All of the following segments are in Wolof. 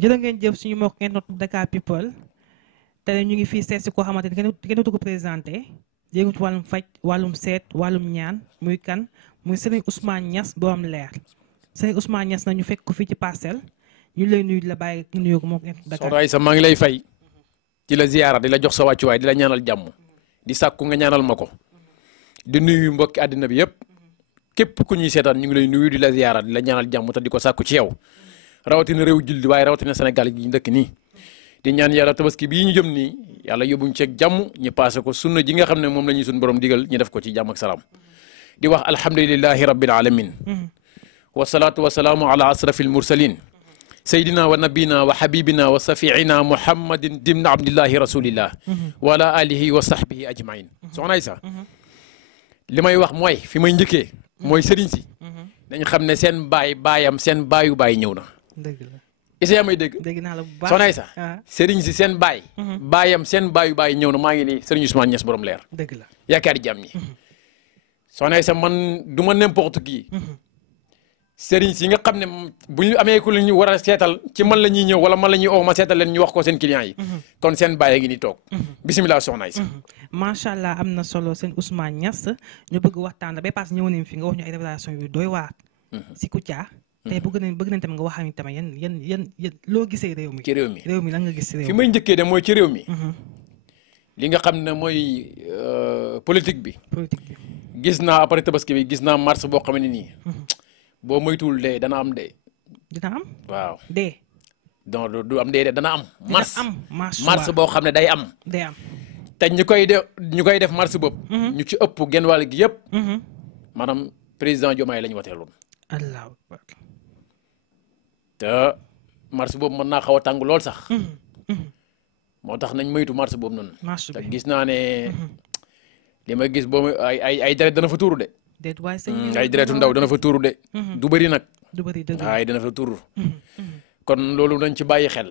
jërë ngeen jëf suñu mbokk internet Dakar People te ñu ngi fii seet si koo xamante ni kenn dootu ko présenté yëngu ci wàllum faj wàllum seet wàllum ñaan muy kan muy Serigne Ousmane Niass borom leer Serigne Ousmane Niass na ñu fekk ko fii ci Parcelles ñu lay nuyu di la bàyyi nga nuyoo ko moom internet Dakar. soxna Aïssa maa ngi lay fay di la ziyaara di la jox sa wàccuwaay di la ñaanal jàmm di sàkku nga ñaanal ma ko di nuyu mbokki àddina bi yëpp képp ku ñuy seetaan ñu ngi lay nuyu di la ziyaara di la ñaanal jàmm te di ko sàkku ci yow rawatina réew julli waaye rawatina Sénégal gi ñu dëkk nii di ñaan yàlla tabaski bii ñu jëm nii yàlla yóbbuñ ceeg jàmm ñu passé ko sunna ji nga xam ne moom la ñuy suñ borom digal ñu def ko ci jàmm ak salaam di wax alhamdulillahi rabbil alamin wasalaatu wasalaamu ala asrafil mursalin saydina wa nabina wa habibina wa safiina muhammadin dimna abdillahi rasulillah wa ala alihi wa sahbihi ajmain soxna Aïssa li may wax mooy fi may njëkkee mooy sëriñ si dañ xam ne seen baayam seen baayu baay ñëw na dëgg la isa yaa may dégg naa la bu baax soxna Aïssa sëriñ si seen baayam seen baayu baay ñëw na maa ngi nii sëriñ Ousmane Niass borom leer dëgg la yaakaari jàmm ñi soxna Aïssa man du ma n'importe qui sëriñ si nga xam ne bu ñu amee ku la ñu war a seetal ci man la ñuy ñëw wala man la ñuy oo ma seetal leen ñu wax ko seen clients yi kon seen baay a ngi ni toog bisimilah soxna Aïssa macha allah am na solo seen Ousmane Niass ñu bëgg waxtaan ba pass ñëw nañ fi nga wax ñu ay révélation yu doy waar si Kouthia tey bëgg nañ tamit nga waxal ñu tamit yan loo gisee réew mi ci réew mi lan nga gis si réew mi fi may njëkkee de mooy ci réew mi li nga xam ne mooy politique bi gis naa après tabaski bi gis naa mars boo xam ne nii boo moytuwul dee dana am dee dina am waaw dee donc du am dee de dana am mars boo xam ne day am te ñu koy def mars boobu ñu ci ëpp genn wàll gi yëpp maanaam président Diomaye la ñu wateeloon allahu akbar te mars boobu mën naa xaw a tàng lool sax moo tax nañ moytu mars boobu noonu te gis naa ne li ma gis boobu ay deret dana fa tuuru de ay deretu ndaw dana fa tuuru de du bëri nag waaye dana fa tuuru kon loolu nañ ci bàyyi xel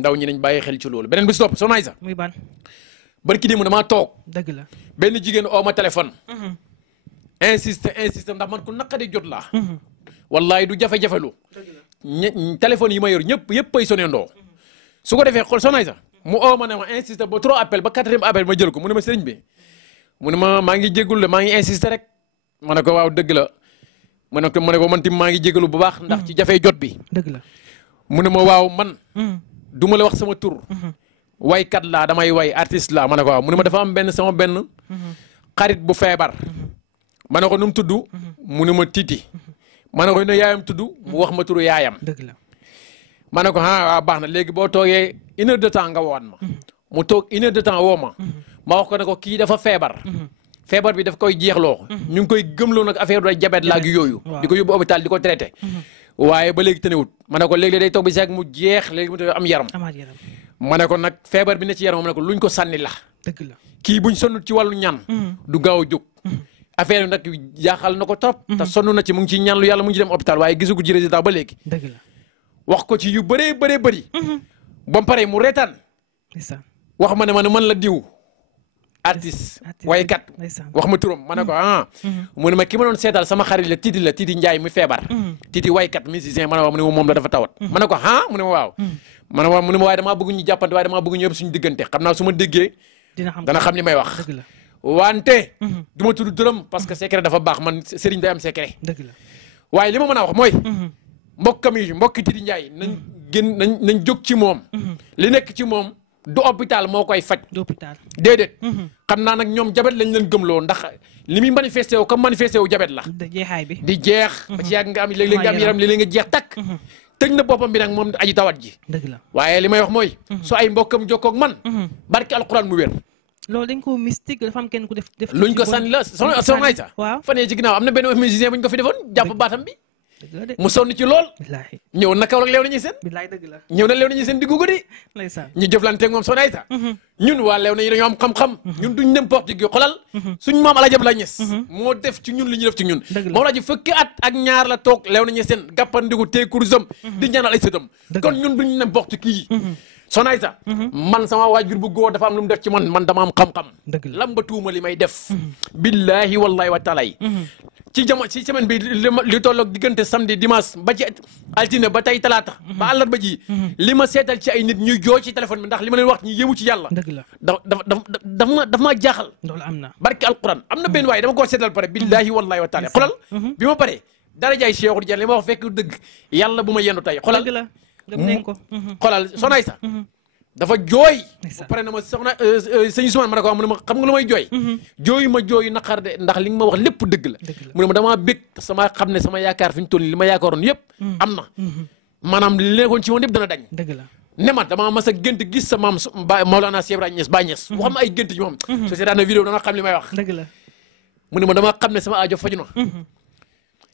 ndaw ñi nañ bàyyi xel ci loolu beneen bi si topp soxna Aïssa muy ban barki démb damaa toog dëgg la benn jigéen oo ma téléphone insiste ndax man ku naqadi jot laa wallahi du jafe-jafelu téléphone yi ma yor yëpp ay sonné ndoo su ko defee xool soxna Aïssa mu oo ma ne ma insiste ba 3 appel ba 4e appel ma jël ko mu ne ma sëriñ bi mu ne ma maa ngi jégalu de maa ngi insiste rek ma ne ko waaw dëgg la ma ne ko man tim maa ngi jégalu bu baax ndax ci jafe jot bi dëgg la mu ne ma waaw man du ma la wax sama tur waykat laa damay way artiste laa ma ne ko waaw mu ne ma dafa am sama benn xarit bu feebar ma ne ko nu mu tudd mu ne ma Titi ma ne ko ne yaayam tudd mu wax ma turu yaayam dëgg la ma ne ko waaw baax na léegi boo toogee 1 heure de temps nga woon ma mu toog 1 heure de temps woo ma wax ko ne ko kii dafa feebar feebar bi daf koy jeexloo ñu ngi koy gëmloo nag affaire da jabet laag yooyu di ko yóbbu hôpital di ko traité waaye ba léegi tënewut ma ne ko léegi day toog bi sax mu jeex léegi mu am yaram ma ne ko nag feebar bi ne ci yaram ma ne ko luñ ko sànni la dëgg la kii buñ sonnut ci wàllu ñaan du gaaw a jóg affaire bi nag jaaxal na ko trop te sonn na ci mu ngi ci ñaan lu yàlla mu ngi ci dem hôpital waaye gisagu ci résultat ba léegi dëgg la wax ko ci yu bëree bëri ba mu pare mu reetaan wax ma ne man la diw artiste waykat wax ma turam ma ne ko mu ne ma ki ma doon seetal sama xarit la Titi Njaay mi feebar Titi waykat musicien ma ne waaw mu ne moom la dafa tawat ma ne ko mu ne ma waaw ma ne waaw mu ne ma waaye damaa bëgg ñu jàppante waaye damaa bëgg ñu yëpp suñu diggante xam naa su ma déggee dana xam li may wax wante du ma tudd turam parce que secret dafa baax man sëriñ day am secret waaye li ma mën a wax mooy mbokki Titi Njaay nañ jóg ci moom li nekk ci moom du hôpital moo koy faj déedéet xam naa nag ñoom jabet lañ leen gëmloo ndax li muy manifesté wu comme manifesté wu jabet la di jeex ba ci yàgg nga am léeg-léeg nga am yaram léeg-léeg nga jeex takk tëj na boppam bi nag moom aji tawat ji waaye li may wax mooy su ay mbokkam jokkoog man barki alquran mu wér loolu dañ ko mystique dafa am kenn ku def luñ ko sànni la soxna Aïssa fan yee ci ginnaaw am na benn musicien bu ñu ko fi defoon jàpp baatam bi mu sonn ci lool ñëw na Kaolack leew nañuy seen ñëw na leew nañuy seen diggu guddi ñu jëflante moom soxna Aïssa ñun waa leew nañu dañoo am xam-xam ñun duñ n'importe qui xolal suñ maam Alaaji Abdoulaye Niass moo def ci ñun li ñu def ci ñun moom laa ji fukki at ak ñaar la toog leew nañuy seen gàppandiku tee kursam di ñaanal ay sëtam kon ñun duñ n'importe qui soxna Aïssa man sama waajur bu góor dafa am lu mu def ci man dama am xam-xam lamba tuuma li may def billahi wallahi wa taala ci semaine bi li tolloog diggante samedi dimanche ba ci altine ba tey talaata ba àllarba ji li ma seetal ci ay nit ñuy jooy ci téléphone bi ndax li ma leen wax ñi yëmu ci yàlla dëgg la daf maa jaaxal loolu am na barke alquran am na benn waaye dama koo seetal pare billahi wallahi wa taala xolal bi ma pare dara jaay Cheikh Tidiane li ma wax fekk dëgg yàlla bu ma yendu tey xolal dëgg la gëm nañ ko xolal Soxna Aïssa dafa jooy ba pare na ma soxna sëñ Ousmane ma ne ko mu ne ma xam nga lu may jooy jooyu ma jooyu naqar de ndax li nga ma wax lépp dëgg la mu ne ma damaa bég sama xam ne sama yaakaar fi ñu toll li ma yaakaaroon yëpp am na maanaam li nekkoon ci woon yëpp dana dañ dëgg la ne ma damaa mas a gént gis sa maam Maolana Cheikh Ibrahima Niass Baye Niass bu xam ay gént ci moom so seetaan na vidéo dama xam li may wax dëgg la mu ne ma dama xam ne sama aajo faju na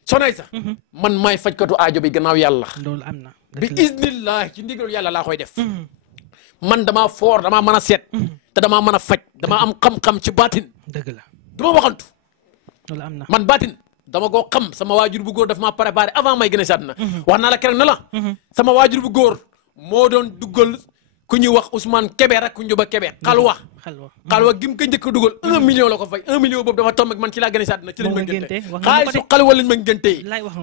Soxna Aïssa man maay fajkatu aajo bi gannaaw yàlla loolu am na bi iznillah ci ndigalu yàlla laa koy def man damaa foor damaa mën a seet te damaa mën a faj damaa am xam-xam ci baatin dëgg la du ma waxantu loolu am na man baatin dama koo xam sama waajur bu góor daf maa préparé avant may gën a saat na wax naa la keroog na la sama waajur bu góor moo doon duggal ku ñuy wax Ousmane Kébé rek ku njuba Kébé xalwa gim ko njëkk a dugal 1 million la ko fay 1 million boobu dafa tomb ak man ci laa gën a saat na ci lañ ma ngénte xaalisu xalwa lañ ma ngénte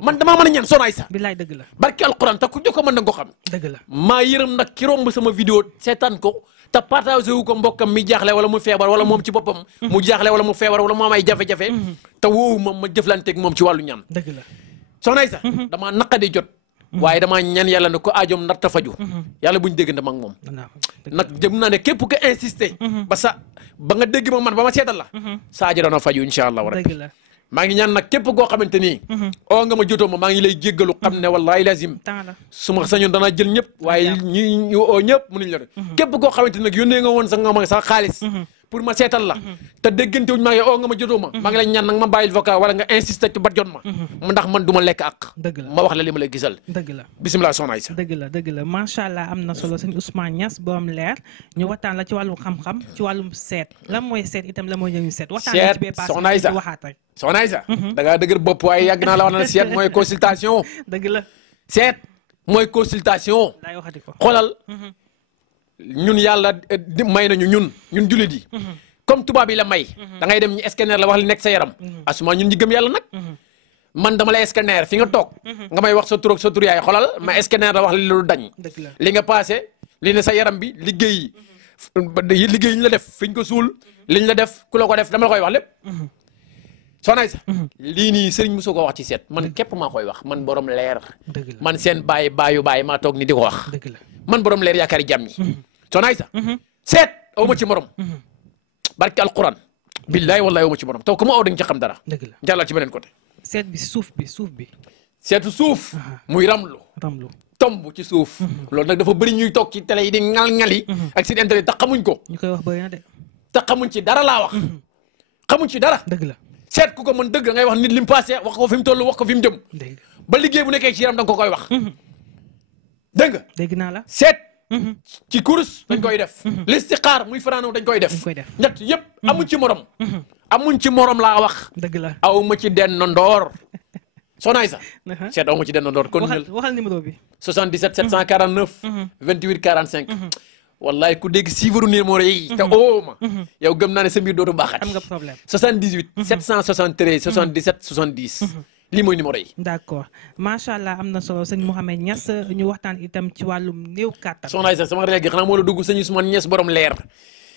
man damaa mën a ñaan Soxna Aïssa bilaay dëgg la barke alquran te ku jox ko mën na nga ko xam dëgg la maa yërëm nag ki romb sama vidéo seetaan ko te partagé wu ko mbokkam mi jaaxle wala mu feebar wala moom ci boppam mu jaaxle wala mu feebar wala mu am ay jafe-jafe te woowu ma jëflanteeg moom ci wàllu ñaan dëgg la Soxna Aïssa damaa naqadi jot waaye damaa ñaan yàlla ne ko aajoom narta faju yàlla buñ dégg ndam ak moom nag jëm naa ne képp ko insister ba nga dégg ma man ba ma seetal la sa aajo dana faju incha allah rabbi maa ngi ñaan nag képp koo xamante ni oo nga ma jotoo ma maa ngi lay jéggalu xam ne wallahi lazim su ma sañoon danaa jël ñëpp waaye ñu oo ñëpp mënuñ la képp koo xamante ni nag yónnee nga woon sa xaalis pour ma seetal la te déggante wuñ maa ngi oo nga ma jotoo ma maa ngi lay ñaan nag ma bàyyil vocal wala nga insister ci ba jot ma ndax man du ma lekk ak ma wax la li ma lay gisal dëgg la bisimilah Soxna Aïssa dëgg la macha allah am na solo sëñ Ousmane Niass borom leer ñu waxtaan la ci wàllum xam-xam ci wàllum seet lan mooy seet itam la mooy ñëw seet waxtaan la ci bee paase Soxna Aïssa waxaat rek Soxna Aïssa da ngaa dëgër bopp waaye yàgg naa la wax na seet mooy consultation dëgg la seet mooy consultation laay waxati ko xoolal ñun yàlla may nañu ñun jullit yi comme tubaab yi la may da ngay dem ñu scanner la wax li nekk sa yaram asuma ñun ñi gëm yàlla nag man dama lay scanner fi nga toog nga may wax sa tur ak sa tur yaay xoolal ma scanner la wax li lu dañ li nga passé li ne sa yaram bi liggéey yi ñu la def fi ñu ko suul li ñu la def ku la ko def dama la koy wax lépp Soxna Aïssa lii nii sëriñ mosoo ko wax ci seet man képp maa koy wax man borom leer man seen baayu maa toog ni di ko wax man borom leer yaakaari jàmm ñi Soxna Aïssa seet aw ma ci morom barke alquran billahi wallahi aw ma ci morom taw ku ma aw da nga ci xam dara jàllal ci beneen côté seet bi suuf bi seetu suuf muy ramlu tomb ci suuf loolu nag dafa bëri ñuy toog ci télé yi di ngal-ngali ak seen internet te xamuñ ko ñu koy wax bëri na de te xamuñ ci dara laa wax xamuñ ci dara dëgg la seet ku ko mën dëgg da ngay wax nit li mu passé wax ko fi mu toll wax ko fi mu jëm ba liggéey bu nekkee ci yaram da nga ko koy wax dégg nga dégg naa la seet ci course dañ koy def listixaar muy fanaanoo dañ koy def ñett yëpp amuñ ci morom laa wax dëgg la aw ma ci denn ndoor Soxna Aïssa seet aw ma ci denn ndoor kon waxal numéro bi 77 749 28 45 wallahi ku dégg siivaru numéro yi te oo ma yow gëm naa ne sa mbir dootu baaxati am nga problème 78 773 77 70 lii mooy numéro yi d'accord macha allah am na solo sëñ Mouhamed Niass ñu waxtaan itam ci wàllum néew kàttan Soxna Aïssa sama réer gi xanaa moo la dugg sëñ Ousmane Niass borom leer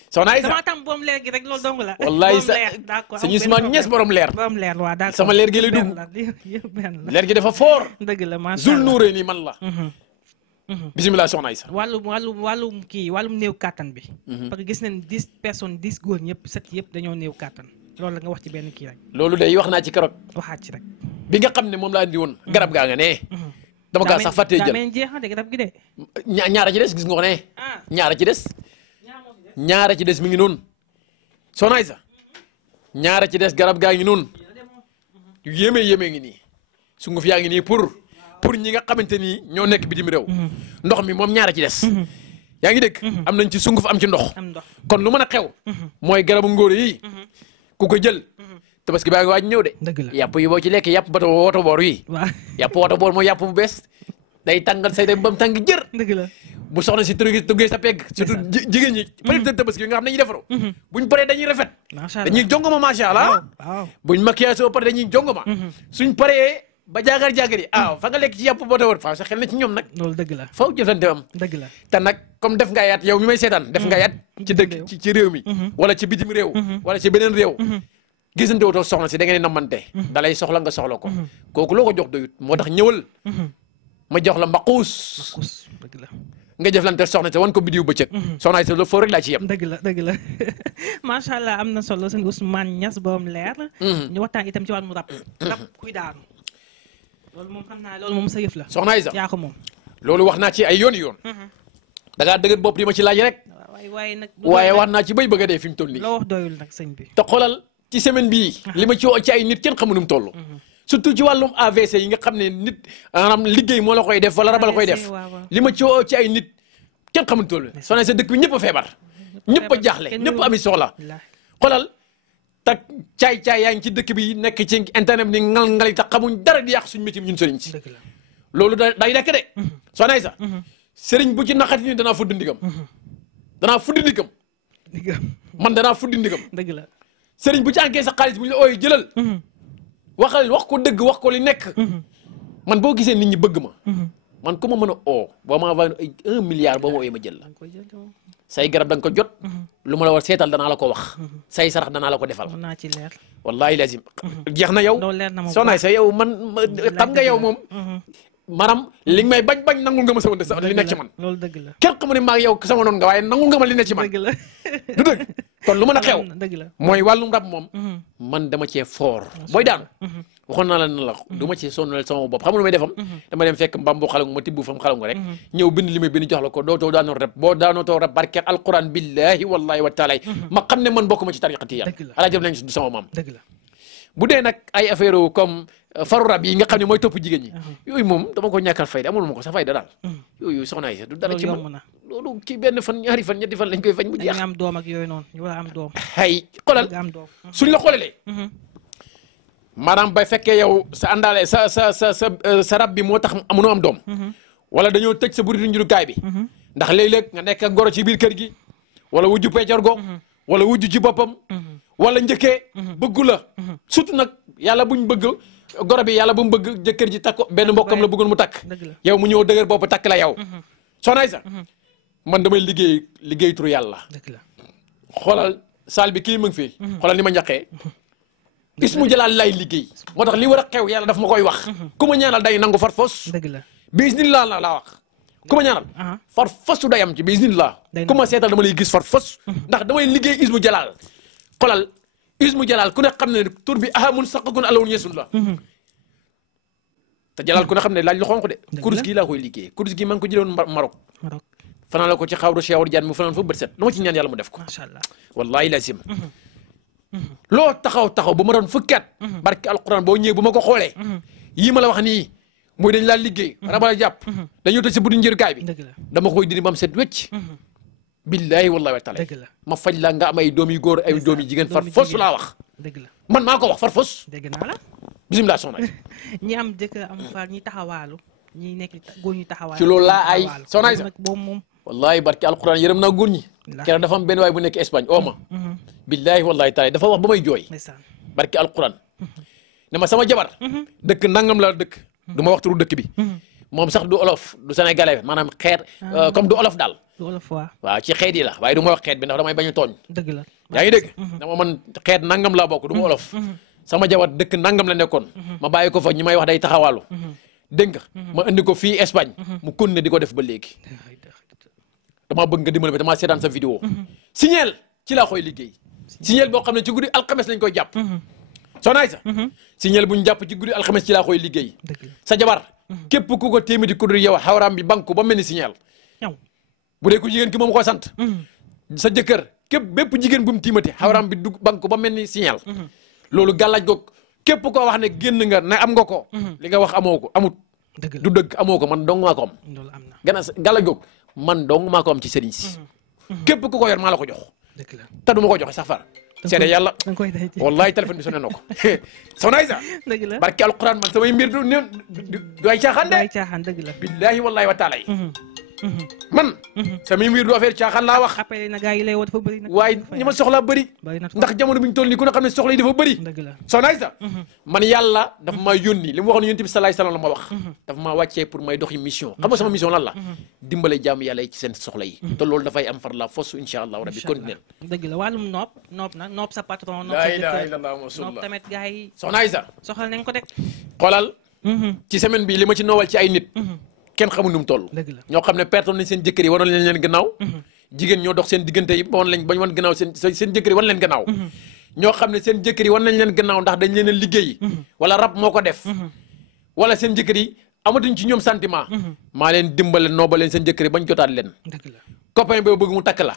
Soxna Aïssa dama tam borom leer gi rek loolu dong la wallahi sëñ Ousmane Niass borom leer waa d'accord sama leer gi lay dugg leer gi dafa fort dëgg la macha zul nuuree nii man la bisimilah Soxna Aïssa wàllum néew kàttan bi parce que gis nañ 10 personnes 10 góor ñëpp 7 yëpp dañoo néew kàttan loolu la nga wax ci benn kii rek loolu day wax naa ci keroog waxaat ci rek bi nga xam ne moom laa indi woon garab gaa nga ne dama kaa sax fàttee jël jeex na de garab gi de ñaara ci des gis nga ko ne ñaara ci des mi ngi noonu Soxna Aïssa ñaara ci des garab gaa ngi noonu yéeme ngi nii sunguf yaa ngi nii pour ñi nga xamante ni ñoo nekk bitim réew ndox mi moom ñaara ci des yaa ngi dégg am nañ ci sunguf am ci ndox kon lu mën a xew mooy garabu ngóor yi ku ko jël tabaski baa ngi waaj ñëw de yàpp yi boo ci lekk yàpp ba woto boor yi yàpp woto boor mooy yàpp bu bees day tàngal say dem ba mu tàng jër bu soxna si tuggee sa pegg surtout jigéen ñi peut-être tabaski nga xam ne dañuy defaru buñ paree dañuy rafet dañuy jongoma macha allah buñ maquillage soo paree dañuy jongoma suñ paree ba jaagar yi fa nga lekk ci yàpp boo tawar faaw sa xel na ci ñoom nag loolu dëgg la faw jëflante am dëgg la te nag comme def nga yaat yow mi may seetaan def nga yaat ci dëkk ci réew mi wala ci bitim réew wala ci beneen réew gisante wutoo soxna si da ngeen di namante dalay soxla nga soxla ko kooku loo ko jox doyut moo tax ñëwal ma jox la mbaquus dëgg la nga jëflante soxna si wan ko bidiw bëccëg soxna si loolu foofu rek laa ci yem dëgg la macha allah am na solo sëñ Ousmane Niass borom leer ñu waxtaan itam ci wàllum rab kuy daanu loolu moom xam naa loolu moom sa yëf la soxna Aïssa yaa ko moom loolu wax naa ci ay yoon da ngaa dëgër bopp di ma ci laaj rek waaye wax naa ci bay bëgg a dee fi mu toll nii loo wax doyul nag sëñ bi te xoolal ci semaine bii li ma ci woo ci ay nit kenn xamu nu mu toll surtout ci wàllum AVC yi nga xam ne nit maanaam liggéey moo la koy def wala rabal koy def li ma ci woo ci ay nit kenn xamu nu mu toll soxna sa dëkk bi ñëpp a feebar ñëpp a jaaxle ñëpp ami soxla xoolal te caay-caay yaa ngi ci dëkk bi nekk ci internet bi ni ngal-ngali te xamuñ dara di yàq suñu métier ñun sëriñ si loolu day nekk de soxna sa sëriñ bu ci naqati ni danaa fudd ndigam man danaa fudd ndigam dëgg la sëriñ bu ci enquête sa xaalis bu ñu la ooyee jëlal wax ko dëgg wax ko li nekk man boo gisee nit ñi bëgg ma man ku ma mën a oo boo ma envoyé ay 1 milliard boo ma ooyee ma jël la say garab da nga ko jot lu ma la war seetal danaa la ko wax say sarax danaa la ko defal naa ci leer wallahi lazim jeex na yow soxna sa yow man xam nga yow moom maanaam li nga may bañ nangul nga ma sa li nekk ci man loolu dëgg la kenn xamu ne maa yow sama noonu nga waaye nangul nga ma li nekk ci man dëgg la du dëgg kon lu mën a xew dëgg la mooy wàllum rab moom man dama cee foor booy daan waxoon naa la ne la du ma ci sonal sama bopp xam nga lu may defam dama dem fekk mbam bu xalangu ma tibb fam xalangu rek ñëw bind li may bind jox la ko dootoo daanoo rab boo daanootoo rab barke alquran billahi wallahi wa taala ma xam ne man bokk ma ci tariqa tijaan alaa jëf nañ du sama maam dëgg la bu dee nag ay affaire comme faru rab yi nga xam ne mooy topp jigéen ñi yooyu moom dama ko ñàkkal fayda amul ma ko sa fayda daal yooyu soxna yi du dara ci man loolu ci benn fan ñaari fan ñetti fan lañ koy fañ mu jeex am doom ak yooyu noonu ñu war a am doom ay xoolal suñ la xoolalee maanaam ba fekkee yow sa àndaale sa rab bi moo tax amunoo am doom wala dañoo tëj sa buritu njurukaay bi ndax léeg-léeg nga nekk ak goro ci biir kër gi wala wujju peccorgo wala wujju ci boppam wala njëkkee bëggu la surtout nag yàlla buñ bëgg goro bi yàlla bu mu bëgg jëkkër ji takk benn mbokkam la bëggoon mu takk yow mu ñëw dëgër bopp takk la yow soxna Aïssa man damay liggéey turu yàlla xoolal saal bi kii mu ngi fi xoolal ni ma ñaqee ismu jalaal lay liggéey moo tax li war a xew yàlla daf ma koy wax ku ma ñaanal day nangu far fos bismillah la laa wax ku ma ñaanal far fosu day am ci bismillah ku ma seetal dama lay gis far fos ndax damay liggéey ismu jalaal xoolal ismu jalaal ku ne xam ne tur bi ahamun saqakun alawun yesun la te jalaal ku ne xam ne laaj lu xonq de kurus gii laa koy liggéey kurus gi maa ngi ko jëloon Maroc fanaan la ko ci xawru Cheikh Tidiane mu fanaan fa bët set dama ci ñaan yàlla mu def ko wallahi lazim loo taxaw bu ma doon fukki at barke alquran boo ñëwee bu ma ko xoolee yii ma la wax nii muy dañ laa liggéey rabal jàpp dañoo tëj sa buddi njërkaay bi dama koy dindi mam set wecc billahi wallahi wa taala ma faj la nga am ay doom yu góor ay doom yu jigéen far fos laa wax man maa ko wax far fos dégg naa la bisimilah soxna ñi am jëkkër am far ñi taxawaalu ñi nekk góor ñi taxawaalu ci loolu laa ay soxna Aïssa boobu moom wallahi barke alquran yërëm naa góor ñi keroog dafa am benn waay bu nekk Espagne ooma billahi wallahi taala dafa wax ba may jooy barke alquran ne ma sama jabar dëkk nangam la dëkk du ma wax turu dëkk bi moom sax du olof du sénégalais maanaam xeet comme du olof daal waaw ci xeet yi la waaye du ma wax xeet bi ndax damay bañ a tooñ dëgg la yaa ngi dégg dama man xeet nangam laa bokk du ma olof sama jabar dëkk nangam la nekkoon ma bàyyi ko fa ñi may wax day taxawaalu dégg nga ma indi ko fii Espagne mu continuer di ko def ba léegi damaa bëgg nga dimbali ba damaa seetaan sa vidéo signeel ci laa koy liggéey signeel boo xam ne ci guddi alxames lañ koy jàpp soxna Aïssa signeel bu ñu jàpp ci guddi alxames ci laa koy liggéey sa jabar képp ku ko téeméeri ku dul yow xawraam bi banque ba mel ni signeel bu dee ku jigéen ki moom ko sant sa jëkkër képp bépp jigéen bu mu tiimati xawraam bi du banque ba mel ni signeel loolu gàllaaj goog képp koo wax ne génn nga ne am nga ko li nga wax amoo ko amut du dëgg amoo ko man dong maa ko am gana gàllaaj goog man dong maa ko am ci sëriñ si képp ku ko yor maa la ko jox te du ma ko joxe sax far seede yàlla wallahi téléphone bi sonné na ko soxna Aïssa barke alquran man samay mbir du ay caaxaan de billahi wallahi wa taala man sama mbir du affaire caaxaan laa wax appelé na gars yi lay woo dafa bëri nag waaye ñi ma soxlaa bëri ndax jamono bi ñu toll nii ku ne xam ne soxla yi dafa bëri soxna Aïssa man yàlla dafa maa yónni li mu waxoon yonent bi salaay salaam la ma wax dafa maa wàccee pour may doxi mission xam nga sama mission lan la dimbale jaamu yàlla yi ci seen soxla yi te loolu dafay am far la force incha allah rabbi continuer dëgg la wàllum nopp nag nopp sa patron nopp la sa ilaha jëkkër illallah nopp tamit gars yi soxna Aïssa soxal nañ ko de xoolal ci semaine bi li ma ci noowal ci ay nit kenn xamul nu mu toll dëgg la ñoo xam ne pertoon nañ seen jëkkër yi waroon leen gannaaw jigéen ñoo dox seen diggante yi wan lañ bañ wan gannaaw seen jëkkër yi wan leen gannaaw ñoo xam ne seen jëkkër yi wan nañ leen gannaaw ndax dañ leen a liggéey wala rab moo ko def wala seen jëkkër yi amatuñ ci ñoom sentiment maa leen dimbale nooba leen seen jëkkër yi bañ jotaat leen dëgg la copain boobu bëgg mu takk la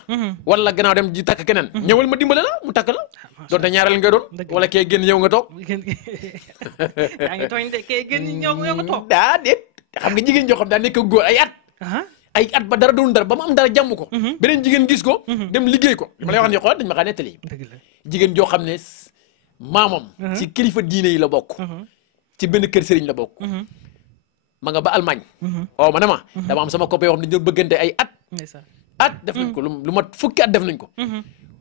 wala gannaaw dem di takk keneen ñëwal ma dimbale la mu takk la doonte ñaareel nga doon wala kee génn yow nga toog yaa ngi tooñ de kee génn yow nga toog daa déet xam nga jigéen joo xam daa nekk góor ay at ba dara doon dara ba mu am dara jàmm ko beneen jigéen gis ko dem liggéey ko li ma lay wax ni xoolal dañ ma kaa nettali jigéen joo xam ne maamam ci kilifa diine yi la bokk ci benn kër sëriñ la bokk ma nga ba Allemagne ma ne ma dama am sama copain yoo xam ne dañoo bëggante ay at def nañ ko lu mat fukki at def nañ ko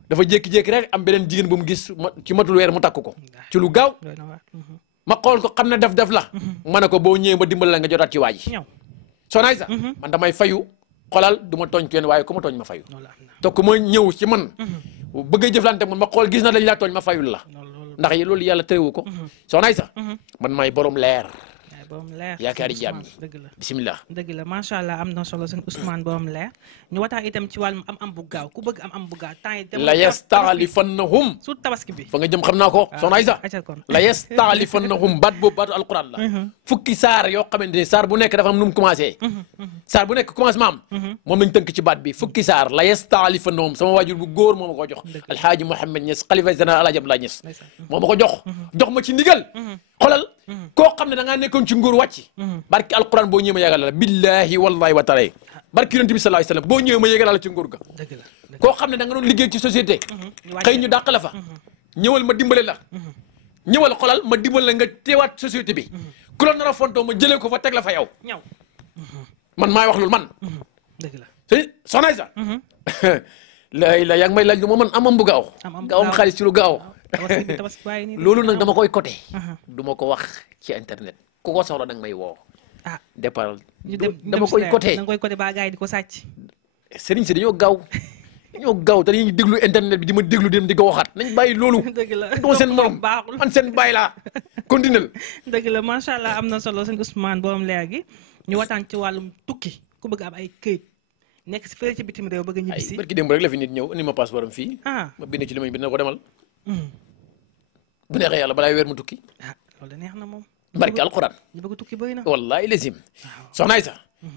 dafa jékki-jékki rek am beneen jigéen bu mu gis ci matul weer mu takk ko ci lu gaaw ma xool ko xam ne def la ma ne ko boo ñëwee ba dimbal la nga jotaat ci waa ji Soxna Aïssa man damay fayu xolal du ma tooñ kenn waaye ku ma tooñ ma fayu te ku ma ñëw ci man bëgg a jëflante man ma xool gis na dañ laa tooñ ma fayul la ndax loolu yàlla terewu ko Soxna Aïssa man may borom leer yaakaari jaam yi bisimilah dëgg la macha allah am na solo seen Ousmane borom leer ñu waxtaan itam ci wàllum am bu gaaw ku bëgg am bu gaaw temps yi la yastaxlifannahum su tabaski bi fa nga jëm xam naa ko Soxna Aïssa la yastaxlifannahum baat boobu baatu alquran la fukki saar yoo xamante ne saar bu nekk dafa am nu mu commencé saar bu nekk commencement am moom lañ tënk ci baat bi fukki saar la yastaxlifannahum sama waajur bu góor moo ma ko jox alhaaji Mouhamed Niass xalifa général Alaaji Abdoulaye Niass moo ma ko jox ma ci ndigal xolal koo xam ne da ngaa nekkoon ci nguur wàcc barki alquran boo ñëwee ma yàggal la billahi wallahi wa taala barki yonent bi sallallahu alayhi wasallam boo ñëwee ma yëgal la ci nguur ga koo xam ne da nga doon liggéey ci société xëy ñu dàq la fa ñëwal ma dimbale la ñëwal xolal ma dimbale la nga teewaat société bi ku la nar a fontoo ma jëlee ko fa teg la fa yow man maay wax loolu man Soxna Aïssa la yaa ngi may laaj lu ma man amam bu gaaw gaawam xaalis ci lu gaaw loolu nag dama koy côté du ma ko wax ci internet ku ko soxla danga may woo départ dama koy côté danga koy côté ba gars yi di ko sàcc sëriñ si dañoo gaaw te dañuy déglu internet bi di ma déglu dem di ko waxaat nañ bàyyi loolu doo seen morom man seen bàyyi laa continuel dëgg la macha allah am na solo seen Ousmane borom leer gi ñu waxtaan ci wàllum tukki ku bëgg am ay këyit nekk si fële ci bitim réew bëgg a ñibbi si barki démb rek la fi nit ñëw indi ma passeport am fii ma bind ci li ma bind na ko demal bu neexee yàlla balaa weer mu tukki loolu neex na moom barki alquran ñu bëgg tukki bëri na wallahi lazim Soxna Aïssa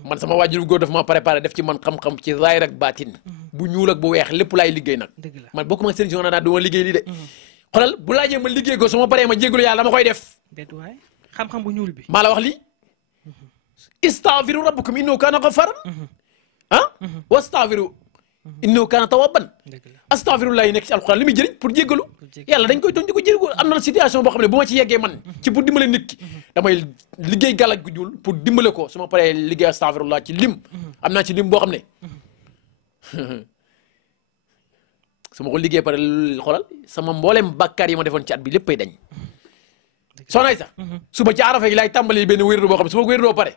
man sama waajur góor dafa ma préparé def ci man xam-xam ci zaahir ak baatin bu ñuul ak bu weex lépp laay liggéey nag man bokkuma sëriñ si naa du ma liggéey lii de xoolal bu laajee ma liggéey ko su ma paree ma jégalu yàlla ma koy def waay xam-xam bu ñuul bi maa la wax lii istaghfiru rabbakum innahu kaana ghaffaran wastaghfiru innahu kaana tawwaaban astaghfirullah yi nekk ci alxuraan li muy jëriñ pour jéggalu yàlla dañ koy tooñ di ko jéggalu am na situation boo xam ne bu ma ci yeggee man ci pour dimbale nit ki damay liggéey gàllaj gu ñuul pour dimbale ko su ma paree liggéey astaghfirullah ci lim am naa ci lim boo xam ne su ma ko liggéey pare xoolal sama mboolem bàkkaar yi ma defoon ci at bi léppay dañ Soxna Aïssa suba ci arafa gi laay tàmbali benn wér boo xam ne su ma ko wér doo pare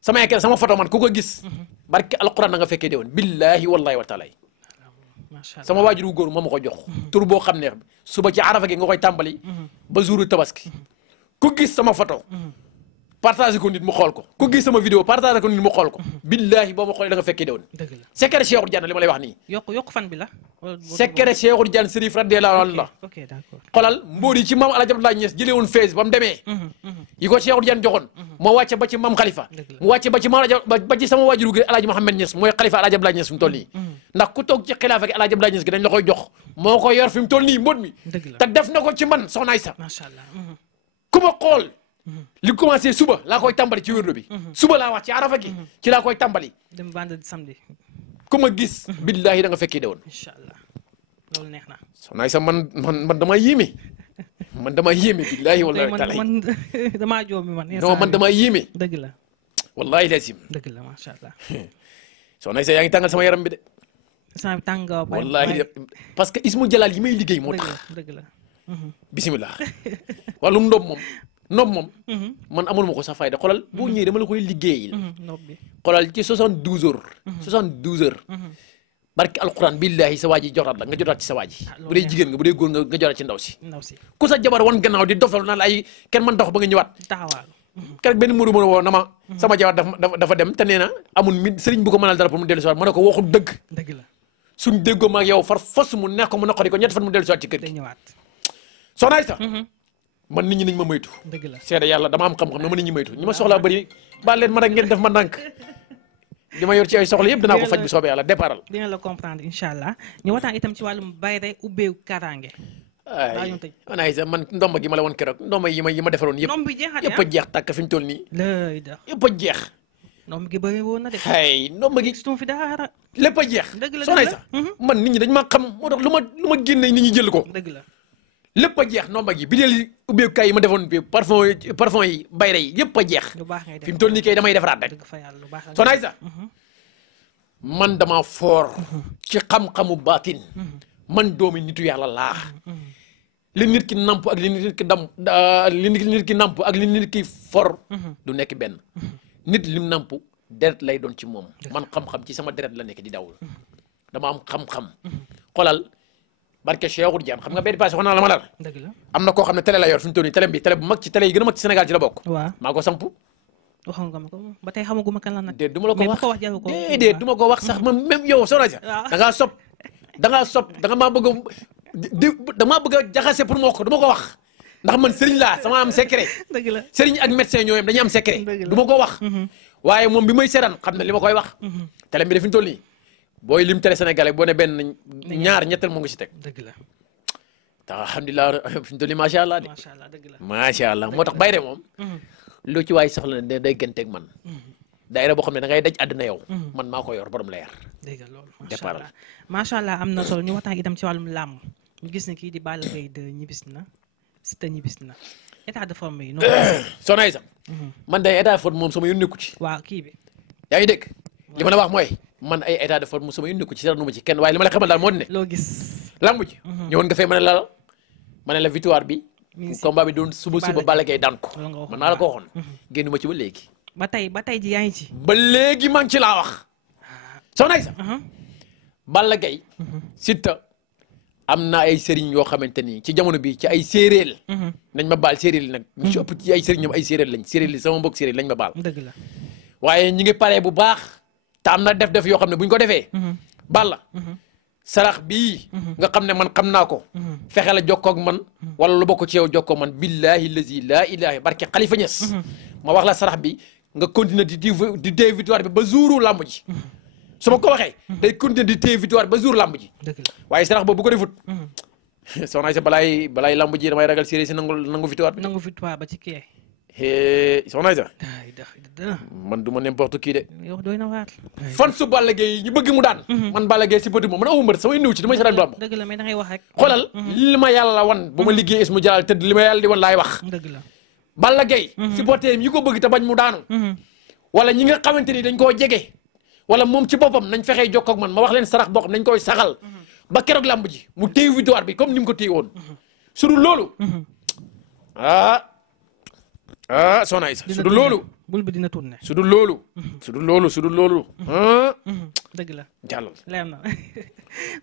sama écran sama photo man ku ko gis barke alquran na nga fekkee déwoon billahi wallahi wa taala sama waajur wu góor moo ma ko jox tur boo xam ne suba ci arafa gi nga koy tàmbali ba jouru tabaski ku gis sama photo partagé ko nit mu xool ko ku gis sama vidéo partagé ko nit mu xool ko billahi boo ma xoolee da nga fekkee déwoon secret Cheikhul Diane li ma lay wax nii yokk fan bi la secret Cheikhul Diane Sérif radiyallahu anhu la xoolal mbóor yi ci maam Alaaji Abdoulaye Niass jëlee woon Fès ba mu demee yi ko Cheikhul Diane joxoon moo wàcce ba ci maam Khalifa mu wàcce ba ci maam ba ci sama waajuru gi Alaaji Mouhamed Niass mooy Khalifa Alaaji Abdoulaye Niass fi mu toll nii ndax ku toog ci xilaafa gi Alaaji Abdoulaye Niass gi dañ la koy jox moo ko yor fi mu toll nii mbóot mi te def na ko ci man Soxna Aïssa ku ma xool li commencé suba laa koy tàmbali ci wérdo bi suba laa wax ci arafa gi ci laa koy tàmbali dem vendredi samedi ku ma gis billahi da nga fekkee de woon inshallah loolu neex na Soxna Aïssa man damaa yéeme man damaa yéeme billahi wallahi taala man damaa joomi man non man damaa yéeme dëgg la wallahi lazim dëgg la macha allah soxna Aïssa yaa ngi tàngal sama yaram bi de. sama tàngaw ba wallaahi parce que ismu jalaal yi may liggéey moo tax. dëgg la bisimilah. wàllum ndob moom. man amul ma ko sax fayda xoolal boo ñëwee dama la koy liggéeyil. ndob bi xoolal ci 72 heures. 72 heures. barke alquran billahi sa waa ji jotaat la nga jotaat ci sa waa ji. bu dee jigéen nga bu dee góor nga jotaat ci ndaw si. ku sa jabar wan gannaaw di dofal naan ay kenn mën dox ba nga ñëwaat. taxawaal. keroog benn muuru woo na ma. sama jabar dafa dem te nee na amul sëriñ bu ko mënal dara pour mu dellu si waat ma ne ko waxul dëgg. dëgg la suñ déggoo ma ak yow far fos mu neex ko mu naqari ko ñett fan mu dellu si waat ci kër gi. soxna Aïssa man nit ñi nañ ma moytu. dëgg la seede yàlla dama am xam-xam na ma nit ñi moytu ñi ma soxlaa bëri baal leen ma rek ngeen def ma ndànk li ma yor ci ay soxla yëpp dinaa ko faj bi soobee yàlla déparal. dina la comprendre incha allah ñu waxtaan itam ci wàllum bayre ubbeeku kaaraange. ay man Aïssa man ndomba gi ma la woon keroog ndomba yi ma defaroon yëpp a jeex tàkk fi ñu toll nii. yëpp a jeex. ndomba gi bëri woon na de. ay ndomba gi fi dara. lépp a jeex. dëgg la soxna Aïssa man nit ñi dañ maa xam moo tax lu ma génne nit ñi jël ko. dëgg la lépp a jeex ndomba gi bi dee ubbeekukaay yi ma defoon bi parfum yi bayre yi yëpp a jeex. lu baax ngay def fi mu toll nii kay damay defaraat rek. soxna Aïssa man dama foor ci xam-xamu baatin man doomi nitu yàlla laa li nit ki namp ak li nit ki li nit ki namp ak li nit ki for du nekk benn nit lim namp deret lay doon ci moom man xam-xam ci sama deret la nekk di dawul dama am xam-xam xoolal barke Cheikhul Diane xam nga benn passé wax naa la ma la am na koo xam ne télé la yor fi mu toll nii télé bu mag ci télé yi gën a mag ci Sénégal ci la bokk maa ko samp waxoon nga ma ko ba tey xamaguma kan la nag. déedéet du ma la ko wax déedéet du ma ko wax sax même yow soxna si. da ngaa sopp da nga maa bëgg damaa bëgg a jaxase pour ma wax ko du ma ko wax ndax man sëriñ laa sama am secret. dëgg la sëriñ ak médecin ñoo yem dañuy am secret. du ma ko wax. waaye moom bi may seetaan xam na li ma koy wax. télé bi de fi mu toll nii booy lim télé sénégalais boo ne benn ñaar ñettal moo ngi si teg. dëgg la. te alhamdulilah fi mu toll nii macha allah de. macha allah dëgg la macha allah moo tax bayre moom. lu ci waay soxla ne day gënteeg man. daayira boo xam ne da ngay daj àddina yow. man maa ko yor borom leer. dégg nga loolu macha allah macha allah am na solo ñu waxtaan itam ci wàllum làmb ñu gis ne kii di Balla Gaye 2 ñibbis na Siteu ñibbis na état de forme yi. Soxna Aïssa man day état de forme moom sama yoon nekku ci. waaw kii bi. yaa ngi dégg li ma la wax mooy man ay état de forme sama yoon nekku ci seetlu ma ci kenn waaye li ma la xamal daal moo di ne. loo gis. làmb ji. ñëwoon nga fay ma ne la victoire bi. combat bi doon suba Balla Gaye daan ko man naa la ko waxoon génn ma ci ba léegi ba tey ji yaa ngi ci ba léegi maa ngi ci laa wax soxna Aïssa Balla Gaye Siteu am na ay sëriñ yoo xamante ni ci jamono bi ci ay séeréel nañ ma baal séeréel nag ñu ci ëpp ci ay sëriñ ñoom ay séeréel lañ séeréel yi sama mbokk séeréel lañ ma baal dëgg la waaye ñi ngi paree bu baax te am na def yoo xam ne buñ ko defee Balla sarax bii nga xam ne man xam naa ko fexe la jokkoo ak man wala lu bokk ci yow jokkoo man billahi lazi laa ilaha barke Khalifa Niass ma wax la sarax bi nga continuer di téye victoire bi ba jouru làmb ji su ma ko waxee day continuer di téye victoire ba jour làmb ji waaye sarax boobu bu ko defut soxna Aïssa balaay làmb ji damay ragal séeréer si nangu victoire bi nangu victoire ba ci kii soxna Aïssa man du ma n'importe qui de yow doy na waar fan su Balla Gaye ñu bëgg mu daan man Balla Gaye si bëti moom man awu mbër samay néew ci damay seetaan lamb dëgg la mais da ngay wax rek xoolal li ma yàlla wan bu ma liggéey ismu jalal tëdd li ma yàlla di wan laay wax dëgg la Balla Gaye supporter yi ko bëgg te bañ mu daanu wala ñi nga xamante ni dañ koo jege wala moom ci boppam nañ fexee jokkoo ak man ma wax leen sarax boo xam nañ koy saxal ba keroog lamb ji mu téye victoire bi comme ni mu ko téye woon su dul loolu soxna Aïssa su dul loolu bul bi dina tourné su dul loolu dëgg la jàllal leer na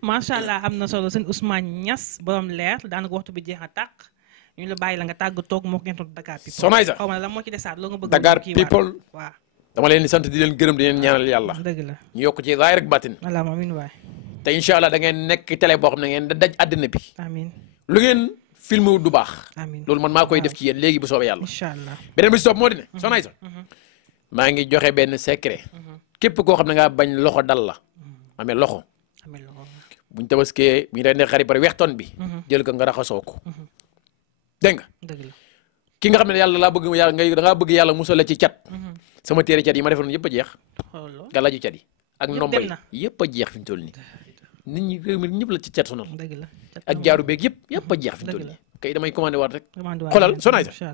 macha allah am na solo sëñ Ousmane Niass borom leer daanaka waxtu bi jeex a tàq ñu la bàyyi la nga tàgg toog moo ko ngeen toog Dakar People soxna Aïssa xaw ma la moo ci desaat loo nga bëgg Dakar People waaw dama leen di sant di leen gërëm di leen ñaanal yàlla dëgg la ñu yokk ci zaahir ak baatin alaama amiin waay te incha allah da ngeen nekk télé boo xam ne ngeen da daj àddina bi amiin lu ngeen film du baax amiin loolu man maa koy def ci yéen léegi bu soobee yàlla incha allah beneen bi si topp moo di ne soxna Aïssa maa ngi joxe benn secret képp koo xam ne ngaa bañ loxo dal la amee loxo buñ tabaskee bu ñu rendee xarit pare weextoon bi jël ko nga raxasoo ko dégg nga ki nga xam ne yàlla laa bëgg yàlla da ngaa bëgg yàlla musal la ci cat sama téere cat yi ma defoon yëpp a jeex gàllaaju cat yi ak ndomba yi yëpp a jeex fi mu toll nii nit ñi réew mi ñëpp la ci cat sonal ak jaaru beeg yëpp a jeex fi mu toll nii kay damay commandé waat rek xoolal Soxna Aïssa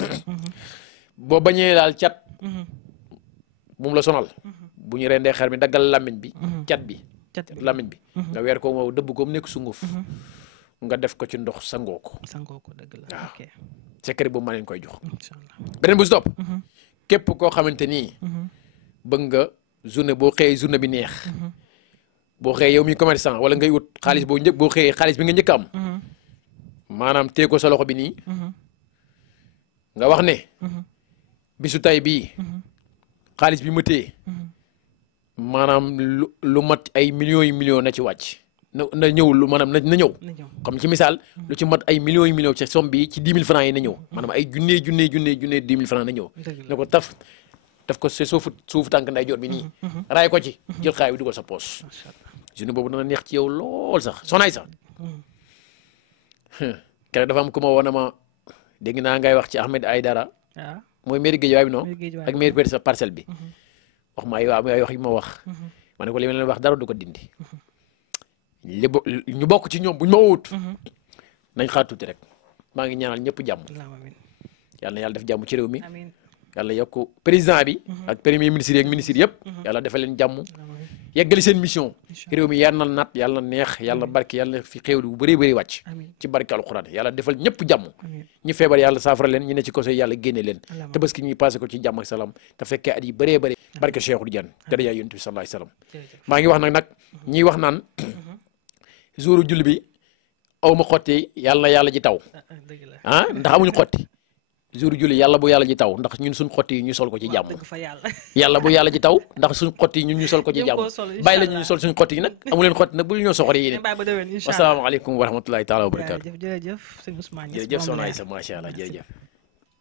boo bañee daal cat moom la sonal bu ñu rendee xar mi daggal lamiñ bi cat bi lamiñ bi nga weer ko wow dëbb ko mu nekk sunguf nga def ko ci ndox sangoo ko dëgg la waaw secret boobu ma leen koy jox beneen bu si topp képp koo xamante nii bëgg nga journée boo xëyee journée bi neex boo xëyee yow mi commerçant wala ngay wut xaalis boo xëyee xaalis bi nga njëkk am maanaam tee ko sa loxo bi nii nga wax ne bisu tay bii xaalis bi ma téye maanaam lu mat ay millions yi millions na ci wàcc na ñëw lu maanaam na ñëw comme ci misaal lu ci mat ay millions yi millions ci somme bi ci 10 000 francs yi na ñëw maanaam ay junne 10 000 francs na ñëw ne ko taf ko sa suufu tànk nday joor bi nii raay ko ci jël xaay bi dugal sa poos journée boobu dana neex ci yow lool sax sonaay sax keroog dafa am ku ma woon na ma dégg naa ngay wax ci Ahmed Aïdara mooy mairie Guédiawaye bi noonu ak mairie parcelle bi wax ma ay wax yi ma wax ma ne ko li ma leen wax dara du ko dindi ñu bokk ci ñoom buñ ma wut nañ xaar tuuti rek maa ngi ñaanal ñëpp jàmm yàlla na yàlla def jàmm ci réew mi yàlla yokk président bi ak premier ministre yi ak ministre yëpp yàlla defal leen jàmm yeggali seen mission réew mi yàlla na nat yàlla neex yàlla barke yàlla fi xéewal bu bëree bëri wàcc ci barke alxuraan yàlla defal ñëpp jàmm ñi feebar yàlla saafara leen ñu ne ci koso yàlla génne leen tabaski ñuy passé ko ci jàmm ak salaam te fekkee at yi bëree bëri barke Cheikhul Diane dara yaay yonent bi sallallahu alayhi wasallam maa ngi wax nag ñiy wax naan jouru julli bi aw ma xotti yàlla na yàlla ji taw ndax amuñu xotti jour julli yàlla bu yàlla ji taw ndax ñun suñ xotti yi ñu sol ko ci jàmm yàlla bu yàlla ji taw ndax suñ xotti yi ñun ñu sol ko ci jàmm bàyyi la ñu sol suñ xotti yi nag amu leen xotti nag bu ñoo soxore yéen asalaamaaleykum wa rahmatulahi taala wa barakaatu jërëjëf soxna Aïssa macha allah jërëjëf